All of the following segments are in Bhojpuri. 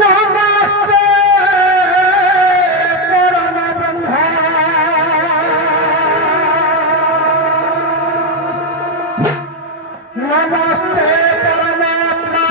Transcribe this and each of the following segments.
नमस्ते परम ब्रह्म नमस्ते परमात्मा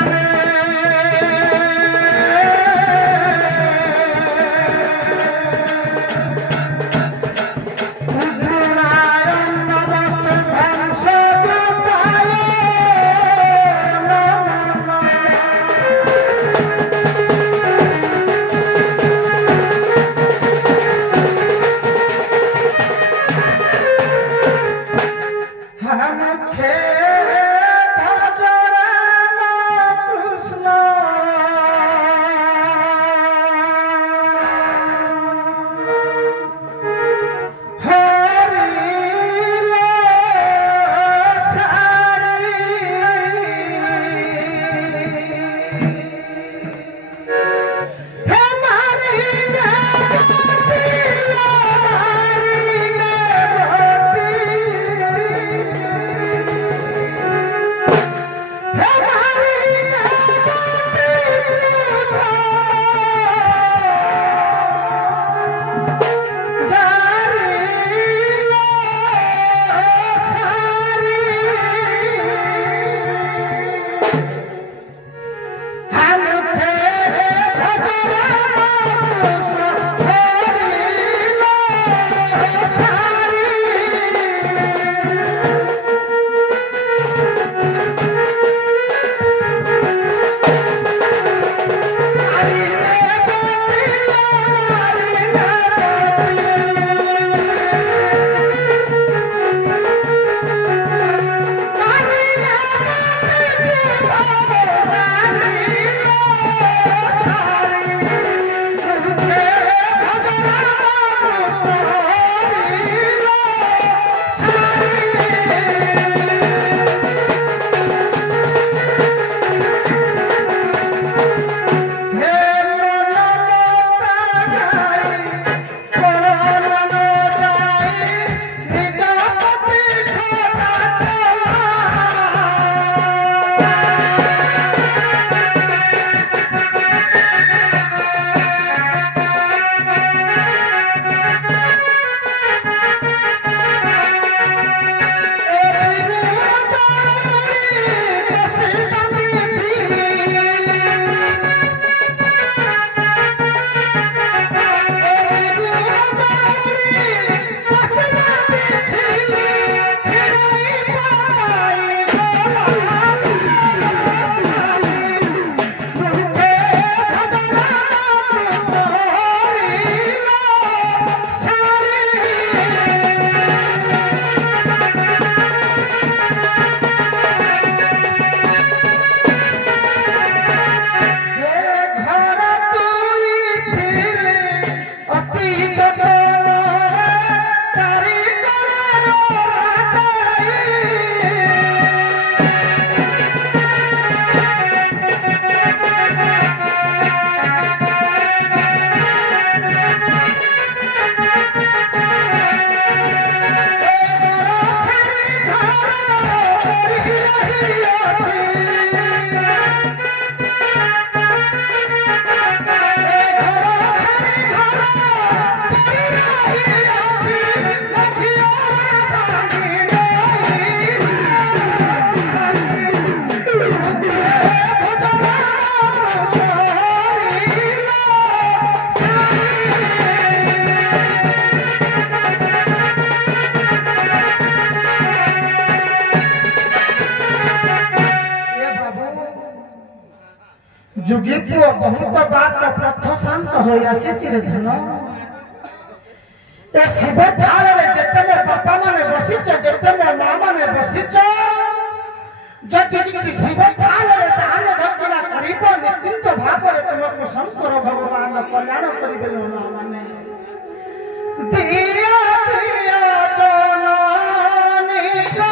जुगे पुओ बहुत बात प्रथ शांत हो आसीचिरे धन ए शिव थाल रे जते मो बापा माने बसिच जते मो मां माने बसिच जति किछि शिव थाल रे दान दक्षिणा करिबो निश्चित भाव रे तुमको शंकर भगवान कल्याण करिबे मां माने दिया दिया जननी का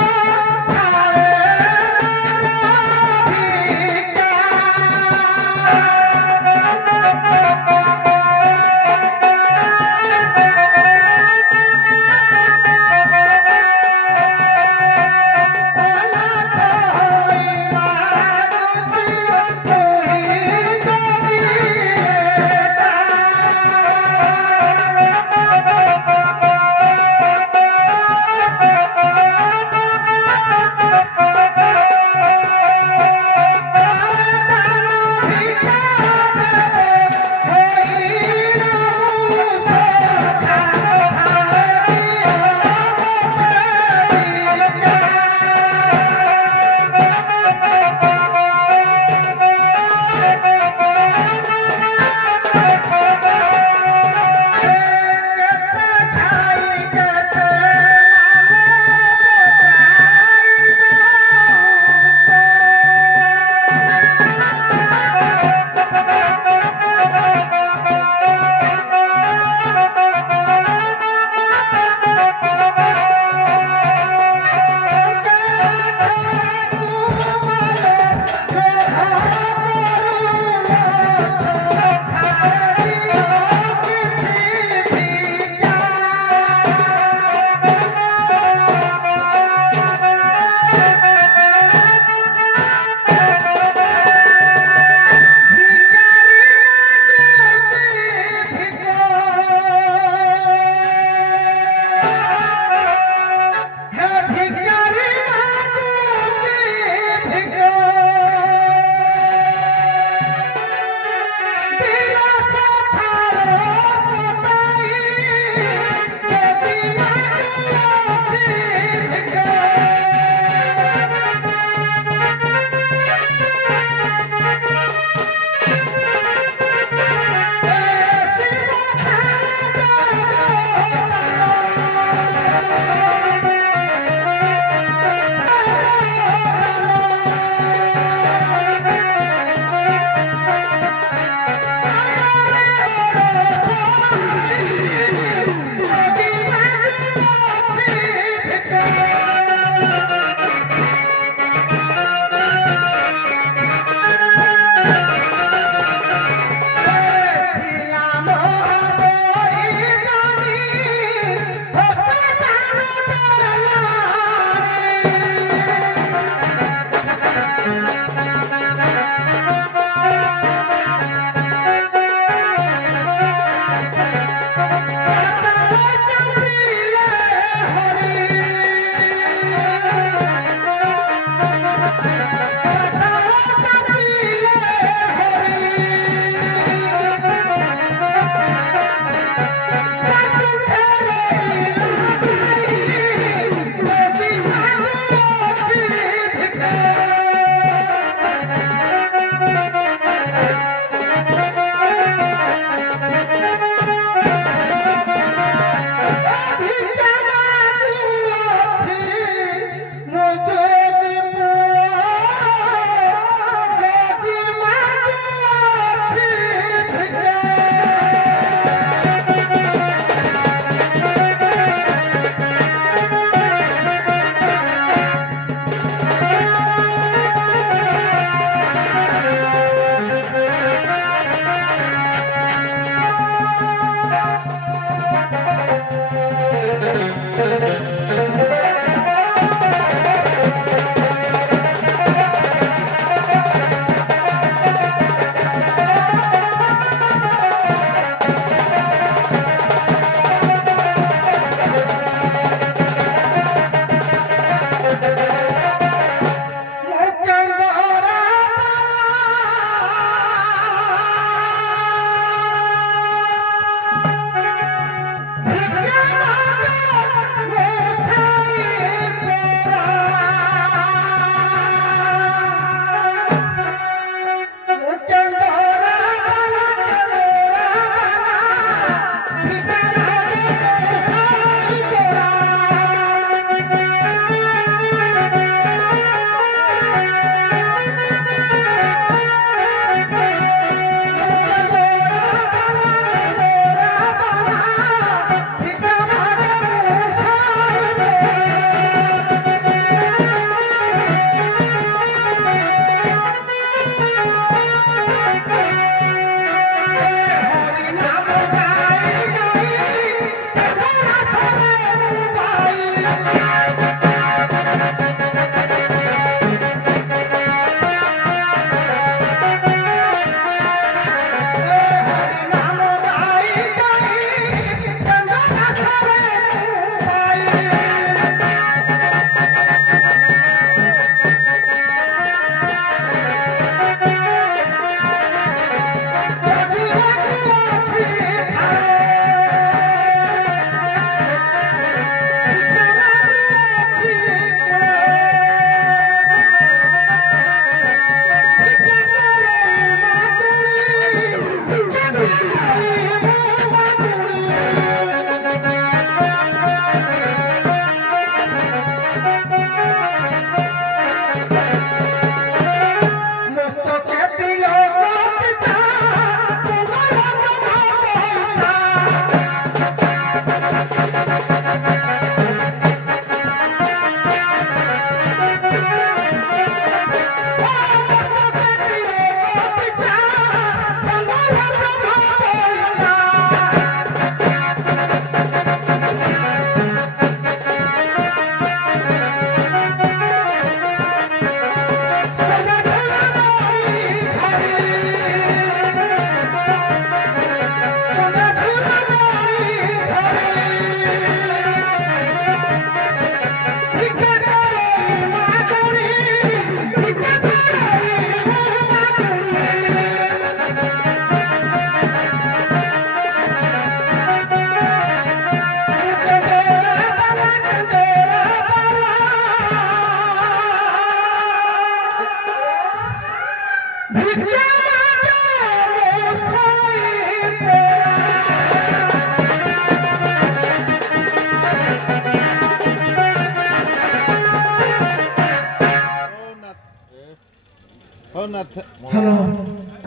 हेलो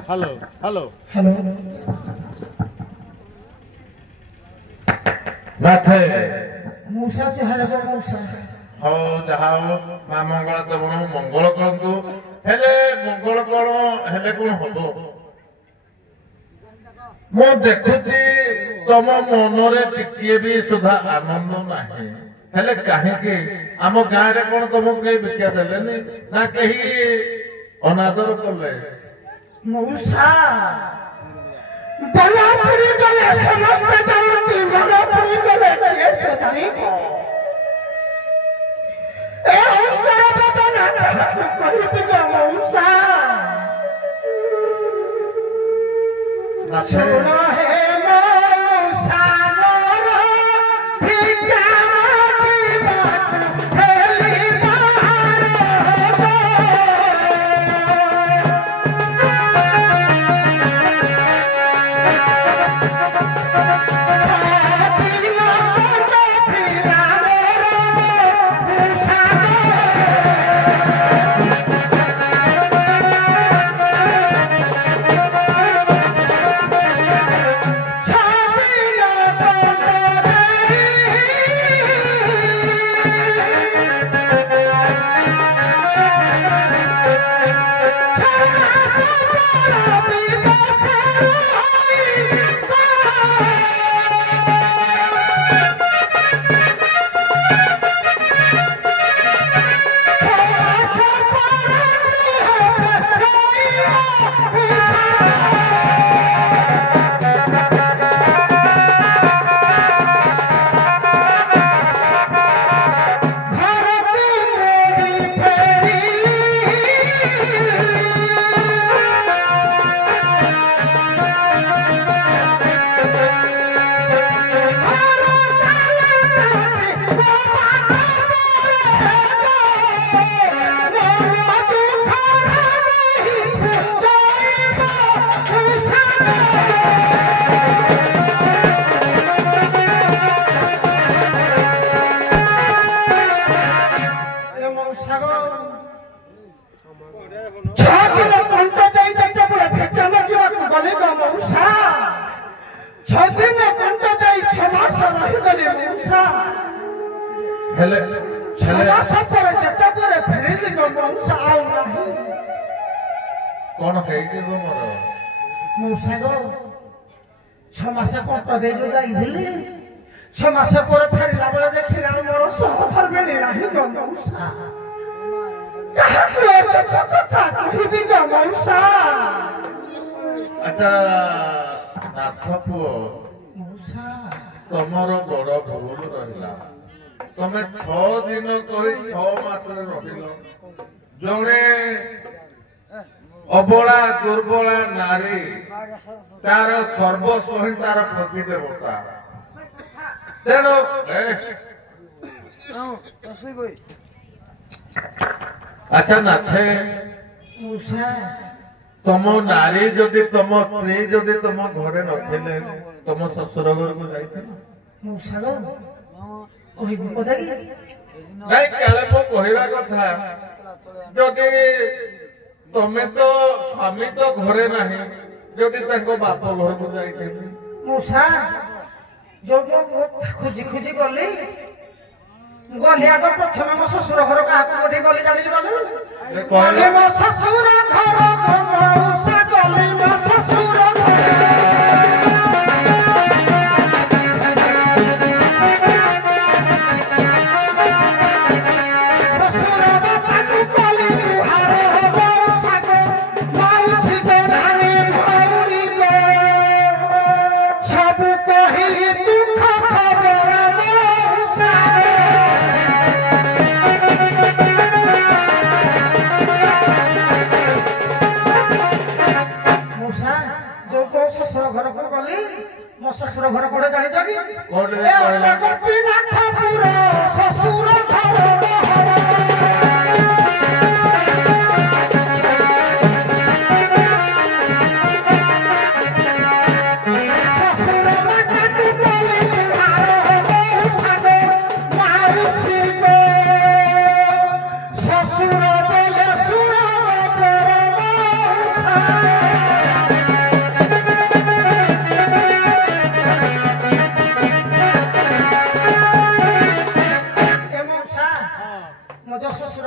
हेलो हेलो हेलो नाथ मूसा चेहरा को मूसा हो जहा मां मंगल तमन मंगल करंतु हेले मंगल कोन हेले कोन हबो मो देखुची तम मनरे टिकिए भी सुधा आनंद नाही हेले काहे के आम गां रे कोन तमो के भिक्षा देले ना कही अनादर करले मूसा बलापुरी गले समस्त जानती बलापुरी गले कैसे जानी को ए अंतर बदना कहित के मूसा सुना है मूसा मोर भिक्षा की बात हेली बाहर हेले छला सफर जता पर फेरिली को मूसा आउ नाही कोन हेइते गो मोर मूसा गो 6 मास कोट दे जो जाइली 6 मास पर फेरिला बेले देखिला मोर सह धर्मे नाही गो मूसा कहा को कथा कहिबी गो मूसा अच्छा नाथ पुओ मूसा तमरो बड़ भूल रहिला तमे 6 दिन कहि 6 मास रहिलो जोड़े अबला दुर्बला नारी तार सर्वस्व ही तार प्रति देवता तेणु अच्छा नाथे मूसा तम नारी जदि तम स्त्री जदि तम घरे नथिले तम ससुर घर को जाइथिल मूसा गो ओहि पदारी नहीं काले मो कहिबा कथा जदि तमे तो स्वामी तो घरे नाही जदि ताको बाप घर को जाइथिल मूसा जो खुजी खुजी गली गली आग प्रथम मो ससुर घर का कोठी गली जानि गली मो ससुर घर मूसा गली मो ससुर ससुर बापा को गली दुहार मूसा को ଶ୍ୱଶୁର ଘରକୁ ଗଲି ମୋ ଶ୍ୱଶୁର ଘର କୋଉଠି ଜାଣିଛ କି? କୋଉଠି ଏ ଗୋପୀନାଥପୁର ଶ୍ୱଶୁର ଘର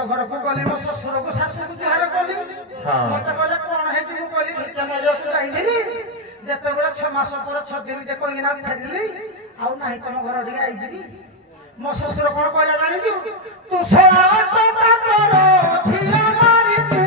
ଘରକୁ ଗଲି ମୋ ଶ୍ୱଶୁରକୁ ଶାଶୁକୁ ଜୁହାର କଲି ମତେ କହିଲେ କଣ ହେଇଛି ମୁଁ କହିଲି ଭିକ୍ଷା ମାରିବାକୁ ଯାଇଥିଲି ଯେତେବେଳେ 6 ମାସ ପରେ 6 ଦିନ ଯେ କହିକିନା ଫେରିଲି ଆଉ ନାହିଁ ତମ ଘର ଟିକେ ଆଇଯିବି ମୋ ଶ୍ୱଶୁର କଣ କହିଲା ଜାଣିଛୁ ତୁ 16 ଟଙ୍କା କର ଝିଅ ମାରି ତୁ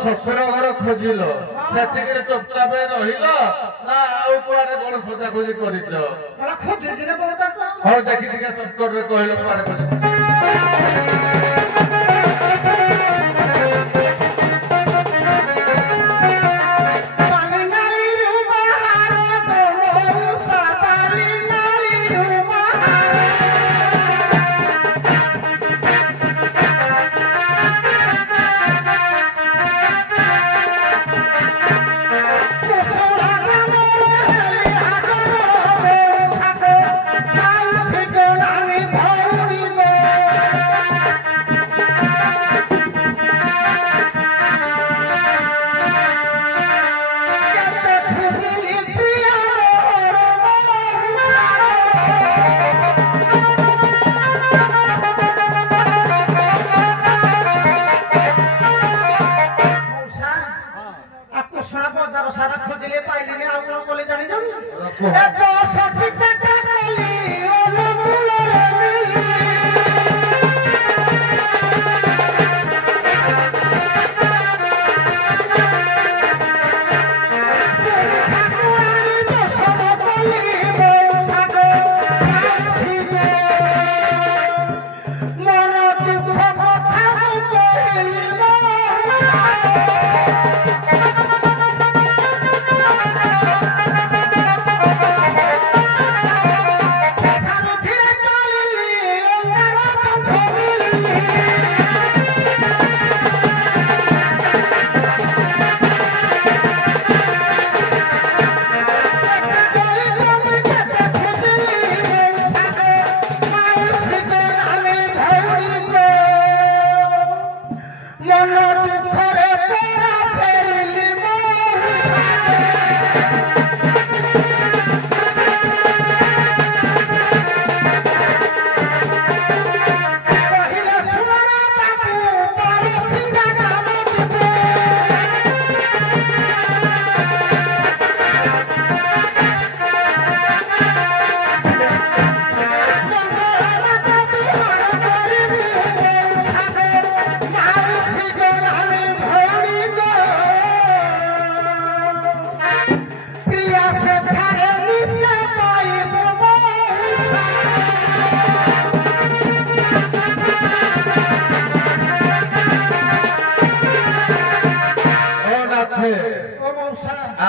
ଶ୍ୱଶୁର ଘର ଖୋଜିଲ ସେତିକିରେ ଚୁପଚାପ ରହିଲ ନା ଆଉ କୁଆଡେ କଣ ଖୋଜାଖୋଜି କରିଛ? ହଉ ଦେଖି ଟିକେ ସର୍ଟକଟରେ କହିଲ କୁଆଡେ ଖୋଜି ସାରା ଖୋଜିଲେ ପାଇଲିନି ଆଉ କଣ କଲେ ଜାଣିଛ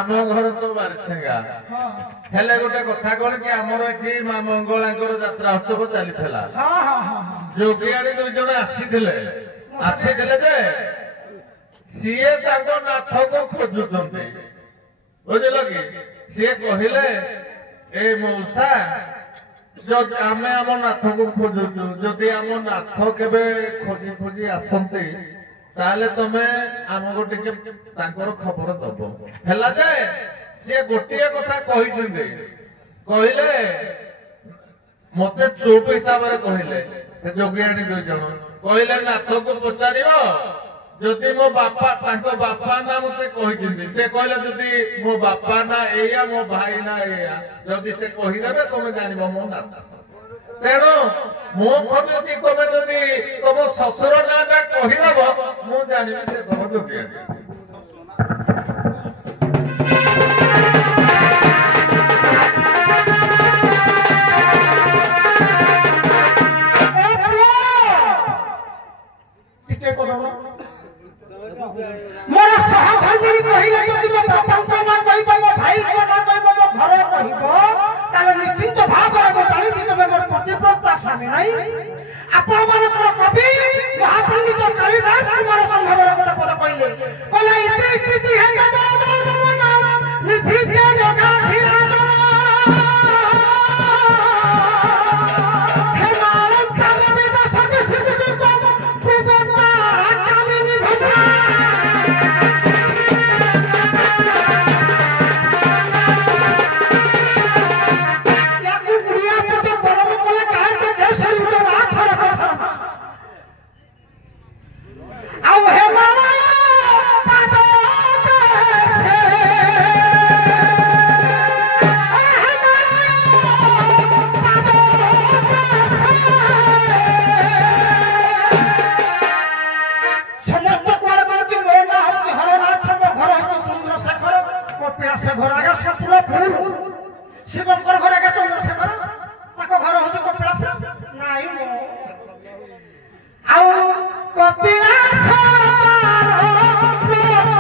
ଆମ ଘର ତ ବାରସିଙ୍ଗା ହେଲେ ଗୋଟେ କଥା କଣ କି ଆମର ଏଠି ମା ମଙ୍ଗଳାଙ୍କର ଯାତ୍ରା ଉତ୍ସବ ଚାଲିଥିଲା ଯୋଗିଆଣୀ 2 ଜଣ ଆସିଥିଲେ ଯେ ସିଏ ତାଙ୍କ ନାଥକୁ ଖୋଜୁଛନ୍ତି ବୁଝିଲ କି ସିଏ କହିଲେ ଏ ମଉସା ଆମେ ଆମ ନାଥକୁ ଖୋଜୁଛୁ ଯଦି ଆମ ନାଥ କେବେ ଖୋଜି ଖୋଜି ଆସନ୍ତି ତାହେଲେ ତମେ ଆମକୁ ଟିକେ ତାଙ୍କର ଖବର ଦବ ହେଲା ଯେ ସିଏ ଗୋଟିଏ କଥା କହିଛନ୍ତି କହିଲେ ମତେ ଚୁପ୍ ହିସାବରେ କହିଲେ ଯୋଗିଆଣୀ 2 ଜଣ କହିଲେ ନାଥକୁ ପଚାରିବ जदि मो बापा तांको बापा ना मते कहिजिंदी से कहले जदि मो बापा ना एया मो भाई ना एया जदि से कहि देबे तमे जानिबो मो ना तेणु मो खोजुची तमे जदि तम ससुर नाटा कहि देबो मो जानिबी से तम जोगिया टिके को दो मोर सहधर्मी कहिले जदि मो बापा को ना कहिबो मो भाई को ना कहिबो मो घर कहिबो ताले निश्चित भाबरे मो जानि दिबे मोर प्रतिप्रता स्वामी नै आपण मानकर कवि महापंडित कालिदास कुमार संभवर कथा पद कहिले कला इति इति हे गदो मन निधि के लगा फिरा शिवंकर घर आगे चंद्रशेखर ताको घर होची कपिलास नाही मो आउ कपिलास प्रति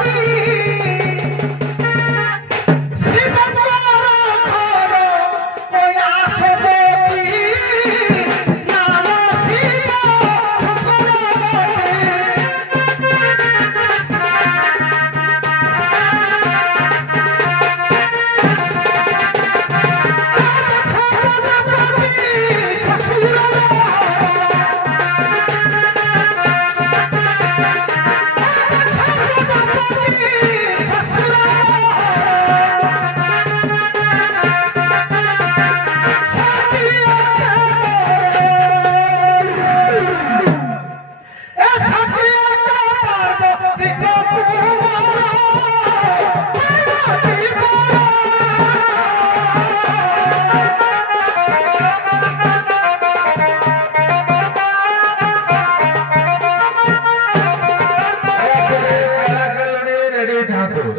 शिवंकर घर कोई आस देती नाम शिव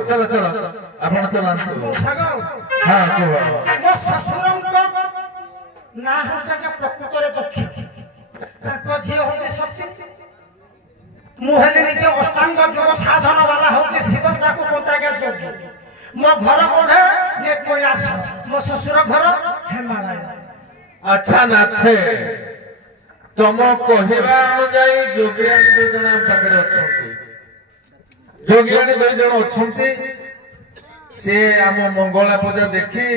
चलो चलो आपण चला हां को मो ससुरंक ना हो जगे प्रकृतरे दक्ष ताको झे होते सत्य मुहले निजे अष्टांग योग साधन वाला होते शिव ताको कोतागे जोगी मो घर कोढे ने कोई आस मो ससुर घर हिमालय अच्छा नाथे तम कहिबा अनुଯାୟୀ जोगियानी दो जण पाखरे अछंती जोगियानी दो जण अछंती से आम मंगला पूजा देखी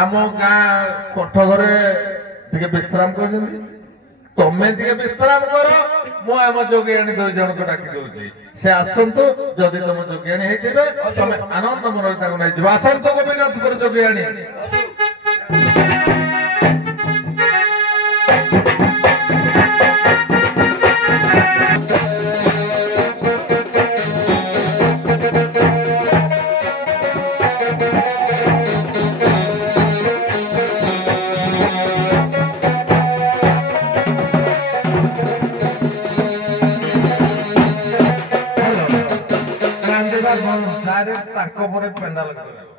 आम गाँ कोठ घरे टिके विश्राम कर तमें टिके विश्राम कर मु आम जोगियानी दो जन को डाकी दउची से आसंतु जदि तुम जोगियानी हेतिबे तमे आनंद मन ताको नै जीव आसंतु गोपीनाथ पर जोगियानी ताको परे पेंडा लग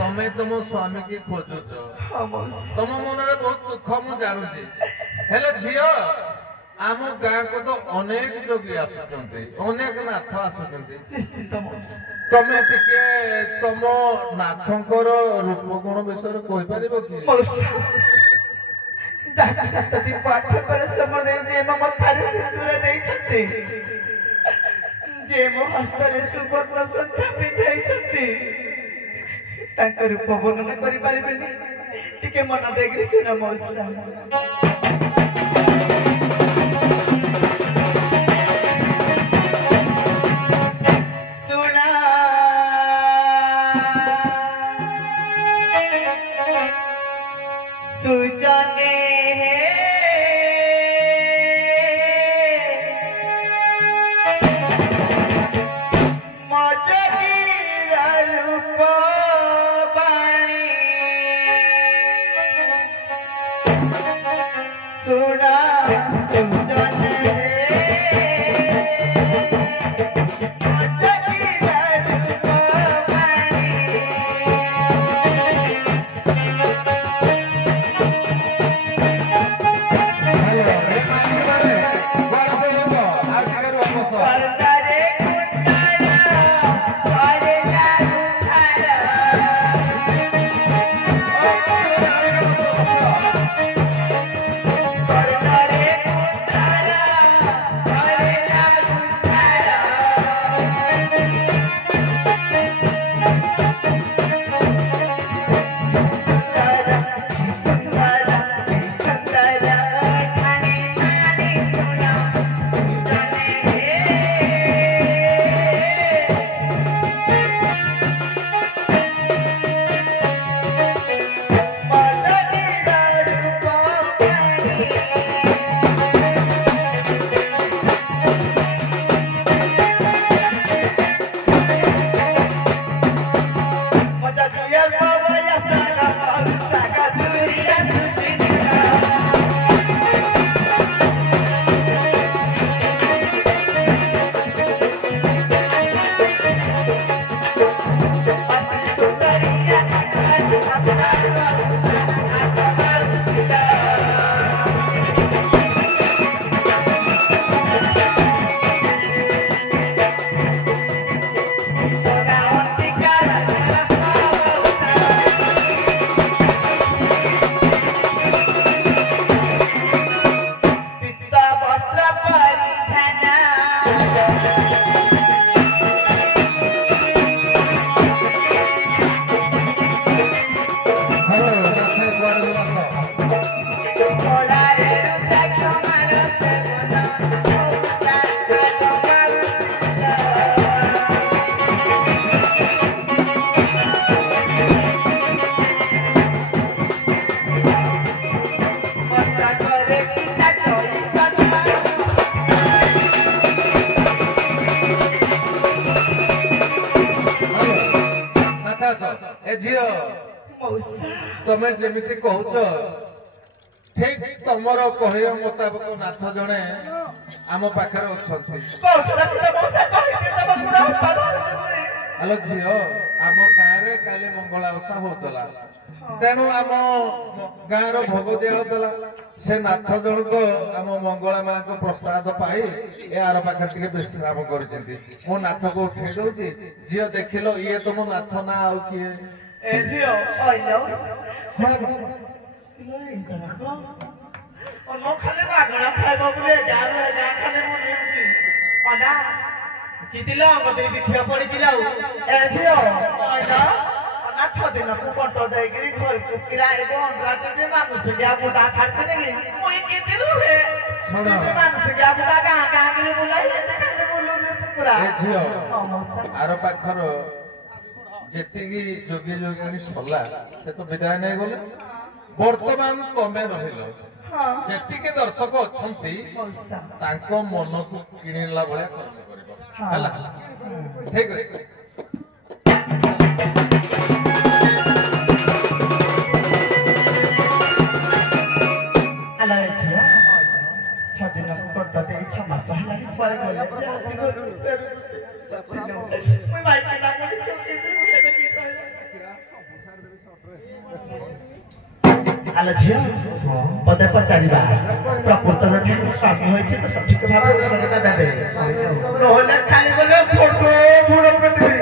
तमें तुम स्वामी की खोजु तुम मन में बहुत दुख मु जानुची हेले झियो आम गाँ को तो अनेक जोगी आसुचंती अनेक नाथ आसुचंती निश्चित तमें टिके तुम नाथंकर रूप गुण विषय कहि परिबो कि जाका सतती पाठ पर समने जे मम थारे सिंदूर देइछते जे मो हस्तरे सुवर्ण संख्या पिधाइछते तांकर रूप वर्णन करि पारिबेनी टिके मन देगरी सुन मौसा सुजाने मजगीरा रूप बाणी सुना सुजाने मजगीरा रूप बाणी तमें जमीती कहूच ठीक तमर कहया मुताबक नाथ जड़े आम पाखे हेलो झील आम गाँव ଗାଁରେ କାଲି ମଙ୍ଗଳା ଓଷା ହଉଥିଲା ତେଣୁ ଆମ ଗାଁର ଭୋଗ ଦିଆ ହଉଥିଲା ସେ ନାଥ ଜଣକ ଆମ ମଙ୍ଗଳା ମାଙ୍କ ପ୍ରସାଦ ପାଇ ଏ ଆର ପାଖରେ ଟିକେ ବିଶ୍ରାମ କରିଛନ୍ତି ମୁଁ ନାଥକୁ ଉଠେଇ ଦଉଛି ଝିଅ ଦେଖିଲ ଇଏ ତମ ନାଥ ନା ଆଉ କିଏ ଏ ଝିଅ କହିଲ ନ ଖାଲି ମାଗଣା ଖାଇବ ବୋଲି ଗାଁ ଖାଲି ମୁଁ ନେଉଛି ଅନା ଜିତିଲ ମତେ ଦେଖିବା ପଡିছিল ଆଉ ଏ ଝିଅ କହିଲ ଅନା 6 ଦିନକୁ ବଣ୍ଟ ଦେଇକିରି ଘରକୁ କିରାଇବ ଅଣ୍ଡରାଜି ମାନୁସିକିଆ ବୁଦା ଛାଡିଥିଲେ କି ମୁଁ କେତେ ରୁହେ ମାନୁସିକିଆ ବୁଦା ଗାଁ ଗାଁରେ ବୁଲାଇ ଏତେ ଖାଲି ବୁଲୁନି କୁକୁରା ଏ ଝିଅ ଆର ପାଖର ଯେତିକି ଯୋଗୀ ଯୋଗିନୀ ସଲା ସେ ତ ବିଦାୟ ନେଇଗଲେ ବର୍ତ୍ତମାନ ତମେ ରହିଲ ଯେତିକି ଦର୍ଶକ ଅଛନ୍ତି ତାଙ୍କ ମନକୁ କିଣିଲା ଭଳିଆ କର୍ମ କରିବ ହେଲା ଠିକ ଅଛି ଆଲୋ ଝିଅ ପଦେ ପଚାରିବା ପ୍ରକୃତରେ ସ୍ୱାମୀ ହୋଇଛି ତ ସଠିକ ଭାବରେ ଉତ୍ତରଟା ଦେବେ ନହେଲେ ଖାଲି ଗଲେ ଫଟୋ ମୁଡ଼ ପେଟିବି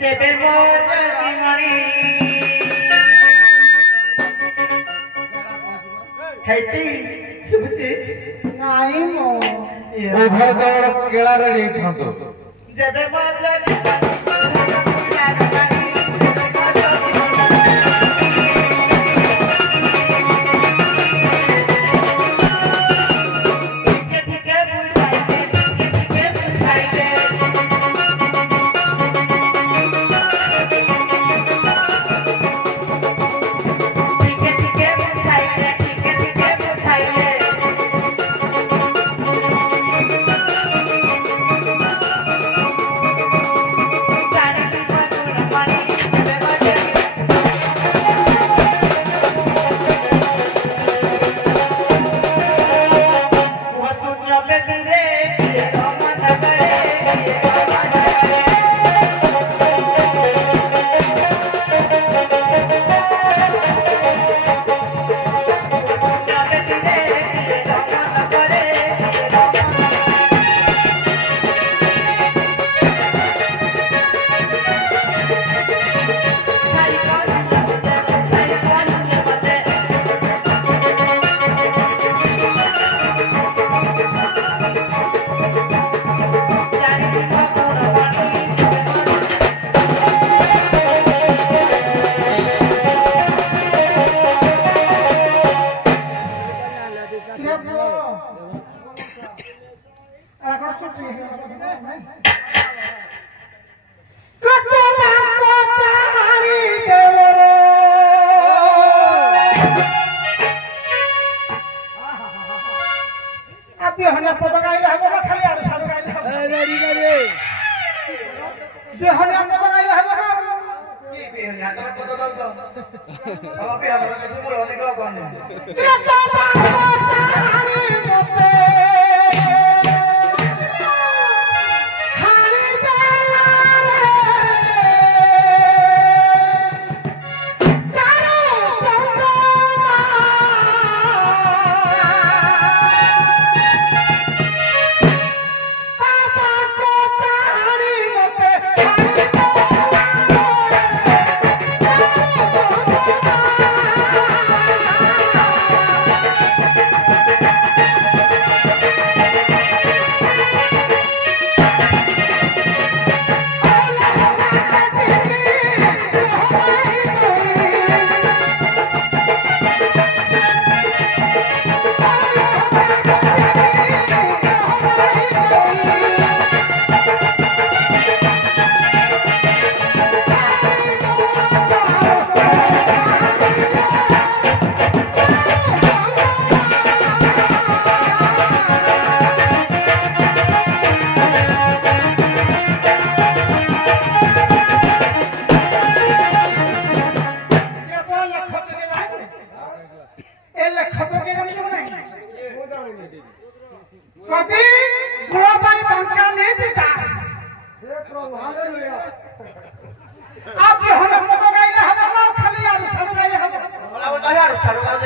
ଯେବେ ମୋ ଜଗିମଣି ହେଇତି ଶୁଭୁଛି ନାଇଁ ମୋ ଉଭୟ ଦଳ କେଳାରେ ନେଇଥାନ୍ତୁ ଯେବେ ମୋ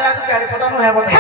ଯାହାକୁ ଗାଡ଼ି ପଟା ନୁହେଁ ବୋଧେ।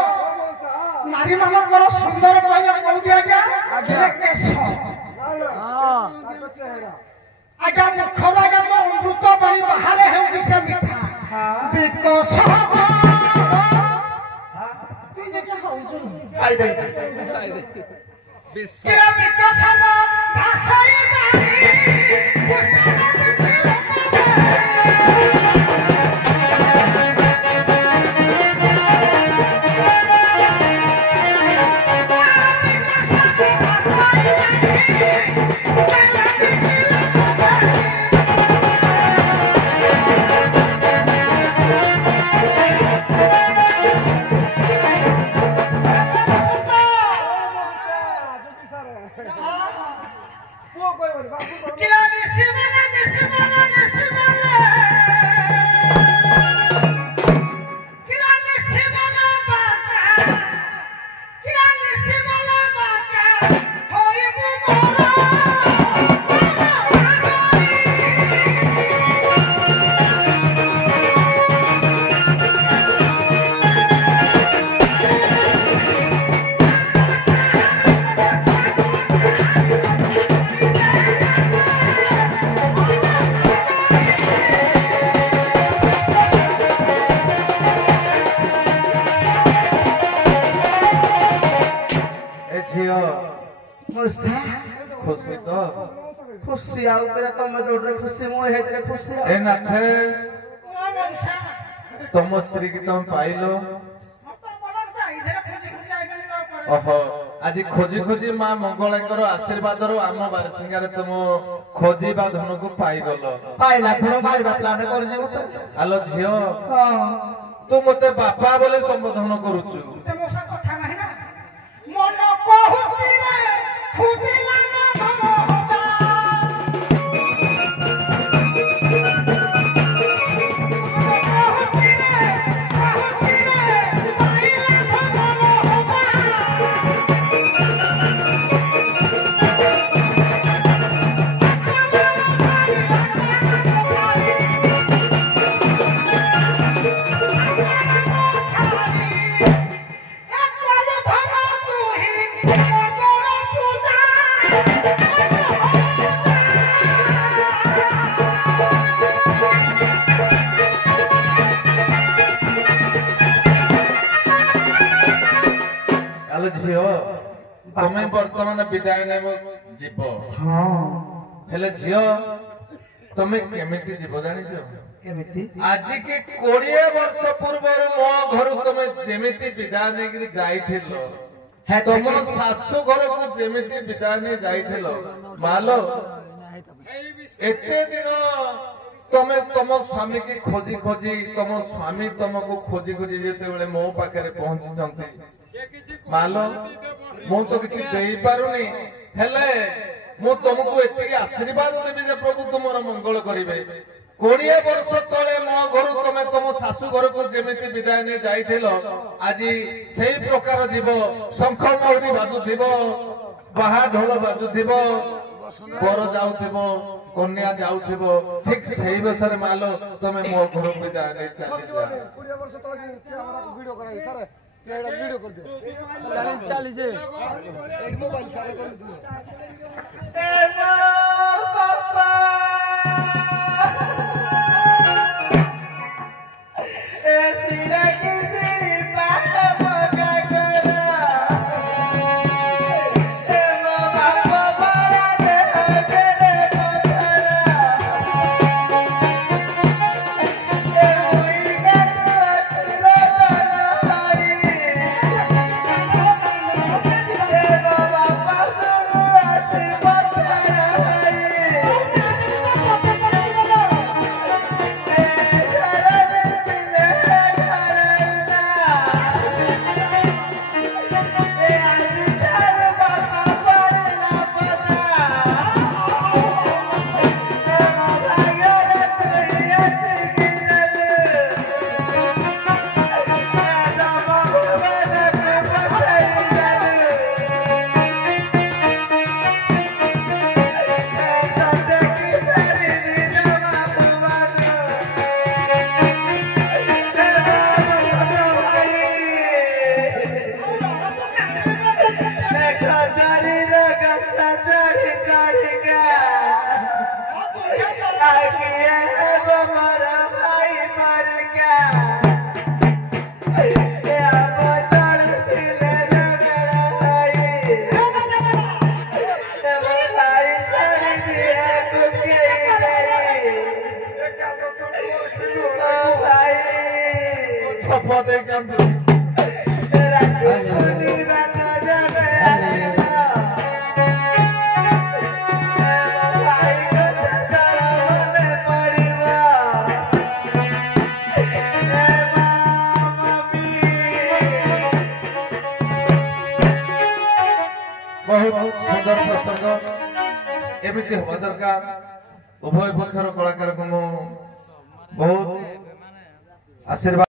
नारी मानकर सुंदर कहले कहू दिया आज्ञा केश आज्ञा मुखर आज्ञा तो अमृत बाणी बाहर है दिशा मीठा बिकस तू जे के होउ खाई दे बिकस भाषाई बाणी खुशी तो खुशी आउ तेरा तुम जोड़े खुशी मो है तेरे खुशी ए नाथे तुम स्त्री की तुम पाइलो ओहो आज खोजी खोजी मां मंगलाकर आशीर्वाद रो आम बारसिंगारे तुम खोजी बा धन को पाई गलो पाइला धन मारबा प्लान कर जे मते आलो झियो तू मते बापा बोले संबोधन करूछु मोसा कथा नाही ना मन कहूती रे खुदिला ना धन ए झियो तुम्हें वर्तमान विदाय नेब जीव हेले झियो तुम्हें केमिति जीव जानिछ आज की 20 वर्ष पूर्व मो घर तुम्हें जेमिति विदाय नहीं जाइथिलो तुम शाशु घर को जेमिति विदाय नहीं जाइथिलो मालो एते दिन तमे तुम स्वामी की खोजी खोजी तुम स्वामी तुमको खोजी खोजी जेते बेले मो पाखरे पहुंची जंती मालो मु तो किछि देई पारुनी हेले मु तुमको एते आशीर्वाद देबी जे प्रभु तुमर मंगल करिवे 20 वर्ष तले मो घर तुम तुम शाशु घर को जेमिति विदाय नहीं जाइथिलो आज सेही प्रकार जीव शंख मौरी बाजुथिबो बाहा ढोल बाजुथिबो बर जाउथिबो कन्या जाउथिबो ठीक सेही बसरे मालो तमे मो घर विदाय नहीं चली जा 20 वर्ष तले के हमरा वीडियो कराई सर एडा वीडियो कर दे चली जे एक मोबाइल सारे कर दे ए पापा सिरा किसी पाप का करा ए बाबा बड़ा दे तेरे पथरा ए हुई का तू बनाई ए बाबा पासुर अच्छी पथराई बहुत सुंदर प्रसंग एमती हवा दरकार उभय पक्षर कलाकार को बहुत आशीर्वाद।